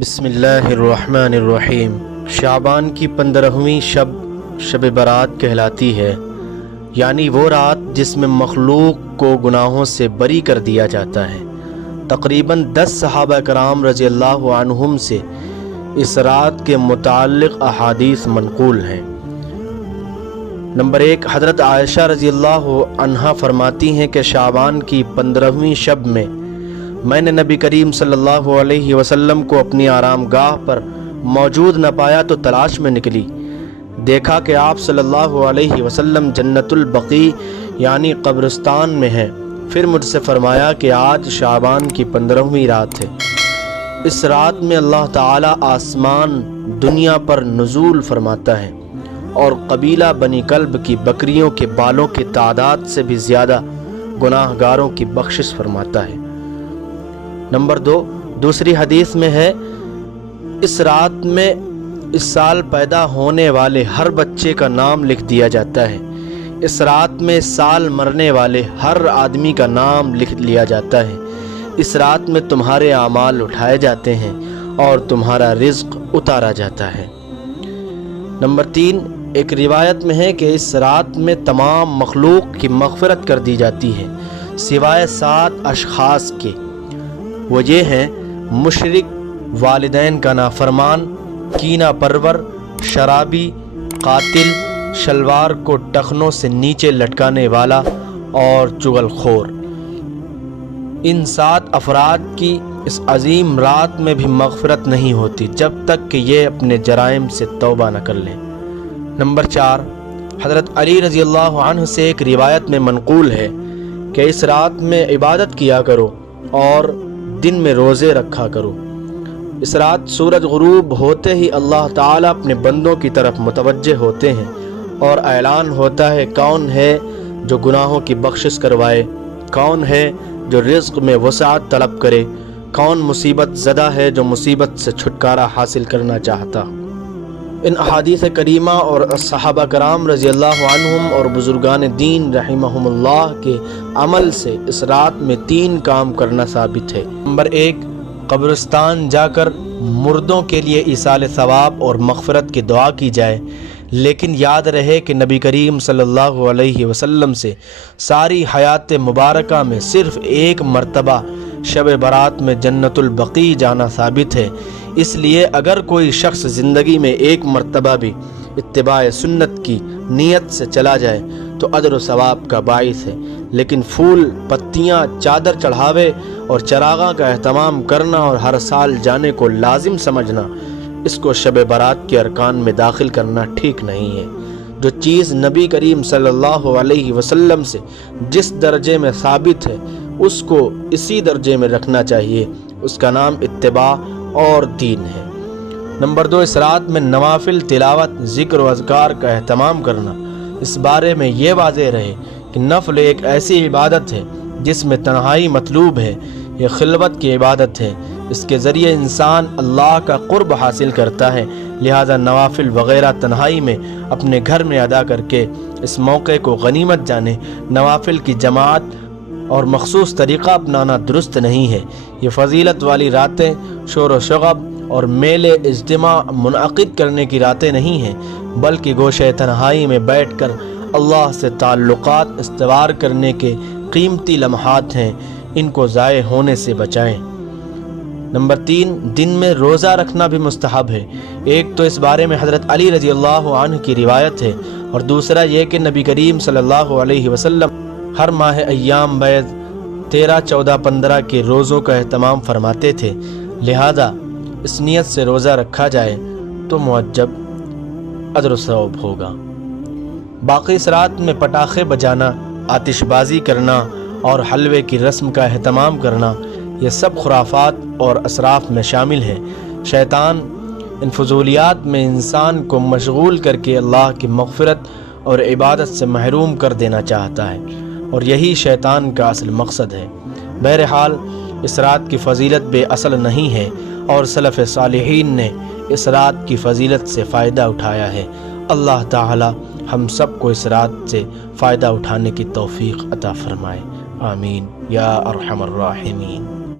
بسم اللہ الرحمن الرحیم۔ شعبان کی 15ویں شب برات کہلاتی ہے، یعنی وہ رات جس میں مخلوق کو گناہوں سے بری کر دیا جاتا ہے۔ تقریباً 10 صحابہ کرام رضی اللہ عنہم سے اس رات کے متعلق احادیث منقول ہیں۔ نمبر 1، حضرت عائشہ رضی اللہ عنہا فرماتی ہیں کہ شعبان کی 15ویں شب میں نے نبی کریم صلی اللہ علیہ وسلم کو اپنی آرام گاہ پر موجود نہ پایا تو تلاش میں نکلی، دیکھا کہ آپ صلی اللہ علیہ وسلم جنت البقیع یعنی قبرستان میں ہیں۔ پھر مجھ سے فرمایا کہ آج شعبان کی 15ویں رات ہے، اس رات میں اللہ تعالی آسمان دنیا پر نزول فرماتا ہے اور قبیلہ بنی کلب کی بکریوں کے بالوں کی تعداد سے بھی زیادہ گناہ گاروں کی بخشش فرماتا ہے۔ نمبر 2، دوسری حدیث میں ہے، اس رات میں اس سال پیدا ہونے والے ہر بچے کا نام لکھ دیا جاتا ہے، اس رات میں اس سال مرنے والے ہر آدمی کا نام لکھ لیا جاتا ہے، اس رات میں تمہارے اعمال اٹھائے جاتے ہیں اور تمہارا رزق اتارا جاتا ہے۔ نمبر 3، ایک روایت میں ہے کہ اس رات میں تمام مخلوق کی مغفرت کر دی جاتی ہے سوائے 7 اشخاص کے، وہ یہ ہیں: مشرک، والدین کا نافرمان، کینہ پرور، شرابی، قاتل، شلوار کو ٹخنوں سے نیچے لٹکانے والا اور چغل خور۔ ان 7 افراد کی اس عظیم رات میں بھی مغفرت نہیں ہوتی جب تک کہ یہ اپنے جرائم سے توبہ نہ کر لیں۔ نمبر 4، حضرت علی رضی اللہ عنہ سے ایک روایت میں منقول ہے کہ اس رات میں عبادت کیا کرو اور دن میں روزے رکھا کرو۔ اس رات سورج غروب ہوتے ہی اللہ تعالیٰ اپنے بندوں کی طرف متوجہ ہوتے ہیں اور اعلان ہوتا ہے، کون ہے جو گناہوں کی بخشش کروائے، کون ہے جو رزق میں وسعت طلب کرے، کون مصیبت زدہ ہے جو مصیبت سے چھٹکارا حاصل کرنا چاہتا۔ ان احادیث کریمہ اور صحابہ کرام رضی اللہ عنہم اور بزرگان دین رحمہم اللہ کے عمل سے اس رات میں 3 کام کرنا ثابت ہے۔ نمبر 1، قبرستان جا کر مردوں کے لیے ایصال ثواب اور مغفرت کی دعا کی جائے، لیکن یاد رہے کہ نبی کریم صلی اللہ علیہ وسلم سے ساری حیات مبارکہ میں صرف ایک مرتبہ شب برات میں جنت البقیع جانا ثابت ہے، اس لیے اگر کوئی شخص زندگی میں ایک مرتبہ بھی اتباع سنت کی نیت سے چلا جائے تو اجر و ثواب کا باعث ہے، لیکن پھول، پتیاں، چادر چڑھاوے اور چراغاں کا اہتمام کرنا اور ہر سال جانے کو لازم سمجھنا، اس کو شب برات کے ارکان میں داخل کرنا ٹھیک نہیں ہے۔ جو چیز نبی کریم صلی اللہ علیہ وسلم سے جس درجے میں ثابت ہے اس کو اسی درجے میں رکھنا چاہیے، اس کا نام اتباع اور دین ہے۔ نمبر 2، اس رات میں نوافل تلاوت، ذکر و اذکار کا اہتمام کرنا۔ اس بارے میں یہ واضح رہے کہ نفل ایک ایسی عبادت ہے جس میں تنہائی مطلوب ہے، یہ خلوت کی عبادت ہے، اس کے ذریعے انسان اللہ کا قرب حاصل کرتا ہے، لہذا نوافل وغیرہ تنہائی میں اپنے گھر میں ادا کر کے اس موقع کو غنیمت جانے۔ نوافل کی جماعت اور مخصوص طریقہ اپنانا درست نہیں ہے۔ یہ فضیلت والی راتیں شور و شغب اور میلے اجتماع منعقد کرنے کی راتیں نہیں ہیں، بلکہ گوشہ تنہائی میں بیٹھ کر اللہ سے تعلقات استوار کرنے کے قیمتی لمحات ہیں، ان کو ضائع ہونے سے بچائیں۔ نمبر 3، دن میں روزہ رکھنا بھی مستحب ہے۔ ایک تو اس بارے میں حضرت علی رضی اللہ عنہ کی روایت ہے، اور دوسرا یہ کہ نبی کریم صلی اللہ علیہ وسلم ہر ماہ ایام بیض 13، 14، 15 کے روزوں کا اہتمام فرماتے تھے، لہذا اس نیت سے روزہ رکھا جائے تو معجب اجر و ثواب ہوگا۔ باقی اس رات میں پٹاخے بجانا، آتش بازی کرنا اور حلوے کی رسم کا اہتمام کرنا، یہ سب خرافات اور اسراف میں شامل ہیں۔ شیطان ان فضولیات میں انسان کو مشغول کر کے اللہ کی مغفرت اور عبادت سے محروم کر دینا چاہتا ہے، اور یہی شیطان کا اصل مقصد ہے۔ بہرحال اس رات کی فضیلت بے اصل نہیں ہے، اور سلف صالحین نے اس رات کی فضیلت سے فائدہ اٹھایا ہے۔ اللہ تعالی ہم سب کو اس رات سے فائدہ اٹھانے کی توفیق عطا فرمائے، آمین یا ارحم الراحمین۔